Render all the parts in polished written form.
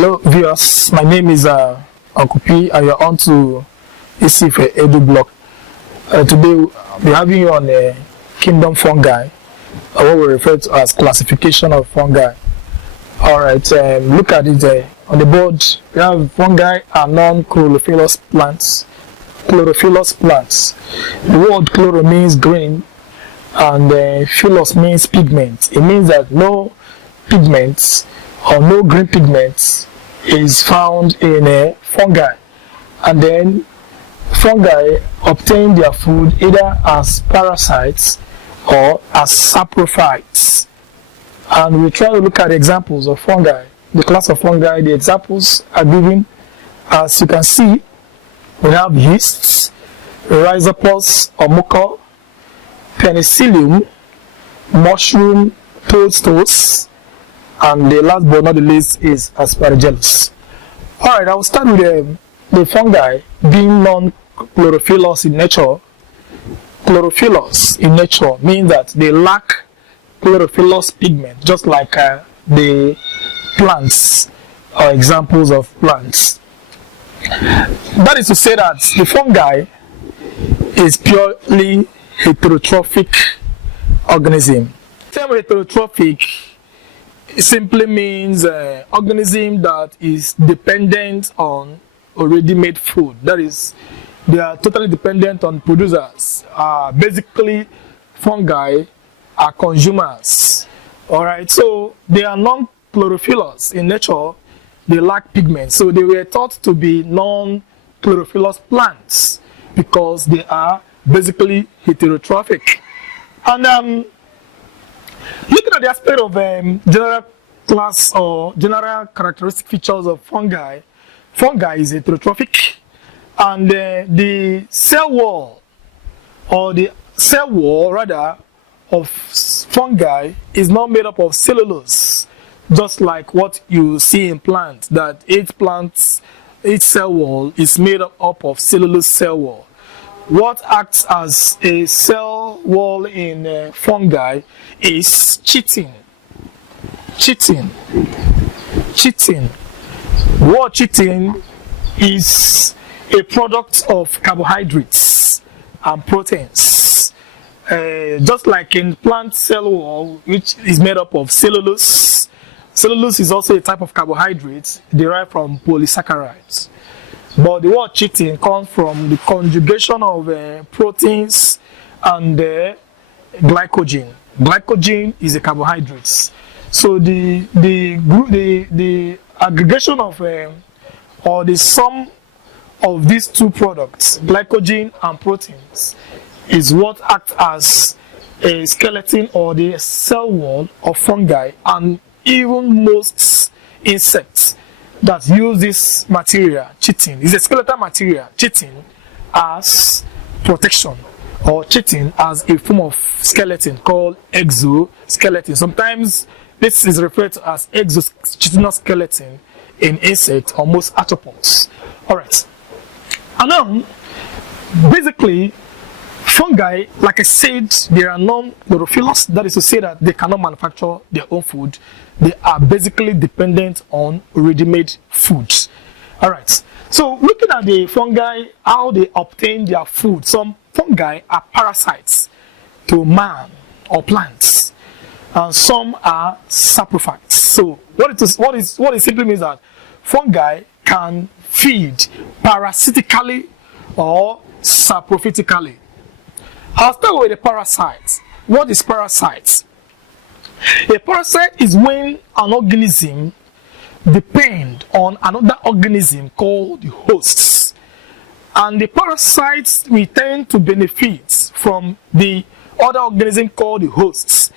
Hello viewers, my name is Uncle P and you're on to ISIFE EDUBLOG. Today we're having you on KINGDOM FUNGI, what we refer to as classification of fungi. Alright, look at it on the board. We have fungi are non-chlorophyllous plants. Chlorophyllous plants. The word chloro means green and phyllous means pigment. It means that no pigments or no green pigments is found in fungi, and then fungi obtain their food either as parasites or as saprophytes. And we try to look at examples of fungi, the class of fungi. The examples are given. As you can see, we have yeasts, rhizopus or mucor, penicillium, mushroom, toadstools, and the last but not the least is aspergillus. Alright, I will start with the fungi being non-chlorophyllous in nature. Chlorophyllous in nature means that they lack chlorophyllous pigment, just like the plants or examples of plants. That is to say that the fungi is purely heterotrophic organism. The term heterotrophic simply means organism that is dependent on already made food. That is, they are totally dependent on producers. Basically, fungi are consumers. Alright, so they are non-chlorophyllous in nature. They lack pigment, so they were thought to be non-chlorophyllous plants because they are basically heterotrophic. And looking at the aspect of general class or general characteristic features of fungi, fungi is heterotrophic, and the cell wall, or the cell wall rather, of fungi is not made up of cellulose, just like what you see in plants, that each cell wall is made up of cellulose cell wall. What acts as a cell wall in fungi is chitin. Chitin. What chitin is a product of carbohydrates and proteins. Just like in plant cell wall, which is made up of cellulose. Cellulose is also a type of carbohydrate derived from polysaccharides. But the word chitin comes from the conjugation of proteins and glycogen. Glycogen is a carbohydrate. So the aggregation of or the sum of these two products, glycogen and proteins, is what acts as a skeleton or the cell wall of fungi and even most insects that use this material, chitin, is a skeletal material, chitin, as protection, or chitin as a form of skeleton called exoskeleton. Sometimes this is referred to as exochitinous skeleton in insects or most arthropods. Alright, and now basically fungi, like I said, they are non-chlorophyllous. That is to say that they cannot manufacture their own food. They are basically dependent on ready-made foods. Alright, so looking at the fungi, how they obtain their food. Some fungi are parasites to man or plants, and some are saprophytes. So what it simply means that fungi can feed parasitically or saprophytically. I'll start with the parasites. What is parasites? A parasite is when an organism depends on another organism called the hosts. And the parasites will tend to benefit from the other organism called the hosts.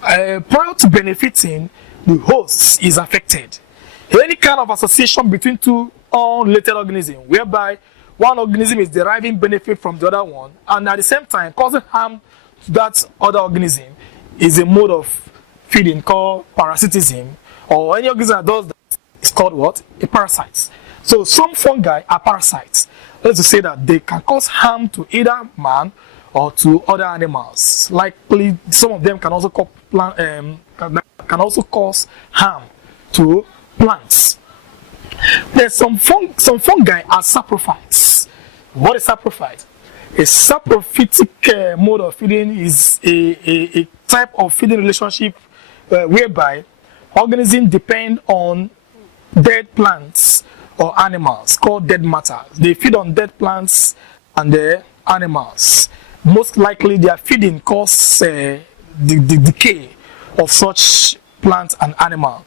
Prior to benefiting, the hosts is affected. Any kind of association between two unrelated organisms, whereby one organism is deriving benefit from the other one and at the same time causing harm to that other organism, is a mode of feeding called parasitism, or any organism that does that is called what? A parasite. So some fungi are parasites. Let's just say that they can cause harm to either man or to other animals. Likely, some of them can also cause harm to plants. There's some fungi are saprophytes. What is saprophyte? A saprophytic mode of feeding is a type of feeding relationship whereby organisms depend on dead plants or animals called dead matter. They feed on dead plants and animals. Most likely their feeding causes the decay of such plants and animals.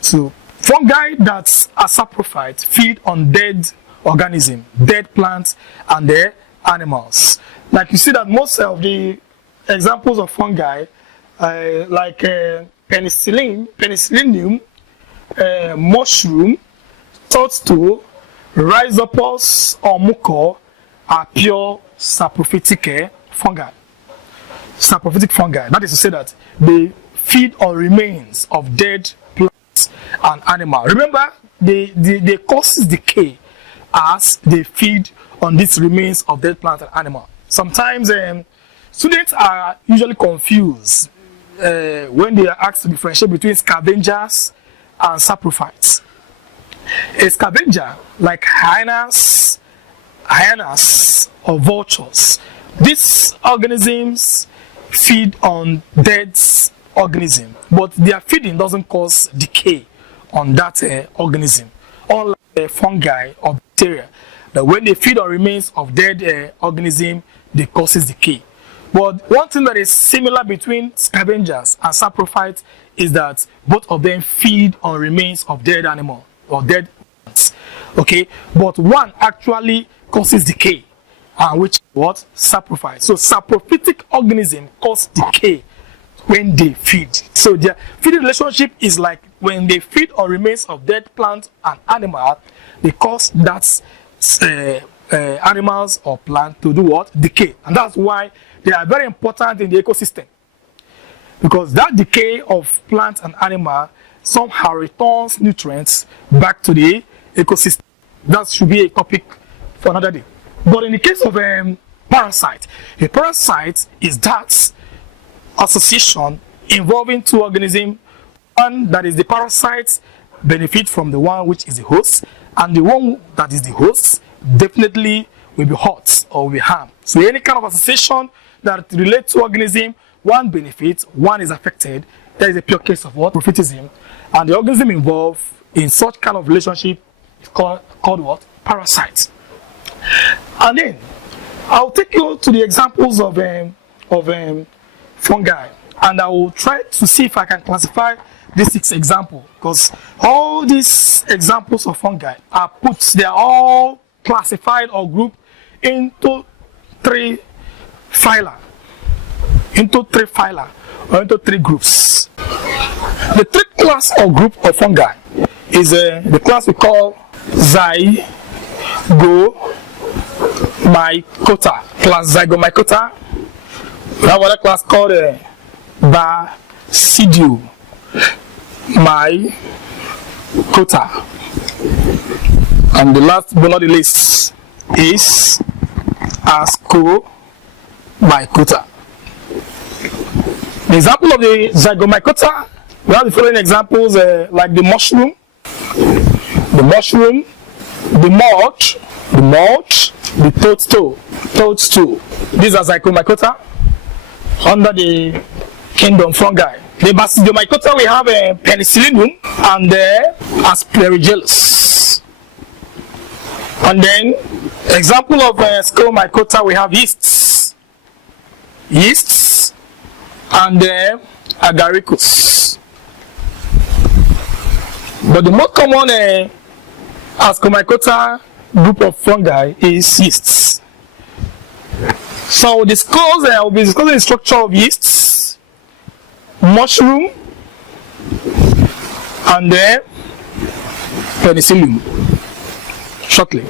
So fungi that are saprophytes feed on dead organisms, dead plants and their animals. Like you see that most of the examples of fungi like penicillium, mushroom, toadstool, rhizopus or mucor are pure saprophytic fungi. Saprophytic fungi. That is to say that they feed on remains of dead plants and animals. Remember, they cause decay as they feed on these remains of dead plants and animals. Sometimes students are usually confused when they are asked to differentiate between scavengers and saprophytes. A scavenger, like hyenas or vultures, these organisms feed on dead organism, but their feeding doesn't cause decay on that organism, unlike fungi or bacteria, that when they feed on remains of dead organism, they causes decay. But one thing that is similar between scavengers and saprophytes is that both of them feed on remains of dead animal or dead plants. Okay, but one actually causes decay, which is what? Saprophyte. So saprophytic organisms cause decay when they feed. So their feeding relationship is like when they feed on remains of dead plants and animals, they cause that animals or plant to do what? Decay. And that's why they are very important in the ecosystem, because that decay of plants and animal somehow returns nutrients back to the ecosystem. That should be a topic for another day. But in the case of parasite, a parasite is that association involving two organisms. One that is the parasite benefit from the one which is the host, and the one that is the host definitely will be hurt or will be harmed. So any kind of association that relates to organism, one benefits, one is affected. That is a pure case of what? Prophytism. And the organism involved in such kind of relationship is called what? Parasites. And then I'll take you to the examples of fungi, and I will try to see if I can classify these 6 examples, because all these examples of fungi are they are all classified or grouped into 3 phyla, or into 3 groups. The 3rd class or group of fungi is the class we call Zygomycota. Class Zygomycota. We have another class called Basidiomycota. And the last but not the least is Ascomycota. The example of the Zygomycota, we have the following examples like the mushroom, the mulch, the toadstool. These are Zygomycota under the kingdom fungi. The Basidiomycota, we have penicillium and aspergillus. And then example of Ascomycota, we have yeasts and agaricus. But the most common Ascomycota group of fungi is yeasts. So we'll be discussing the structure of yeasts, mushroom, and penicillium shortly.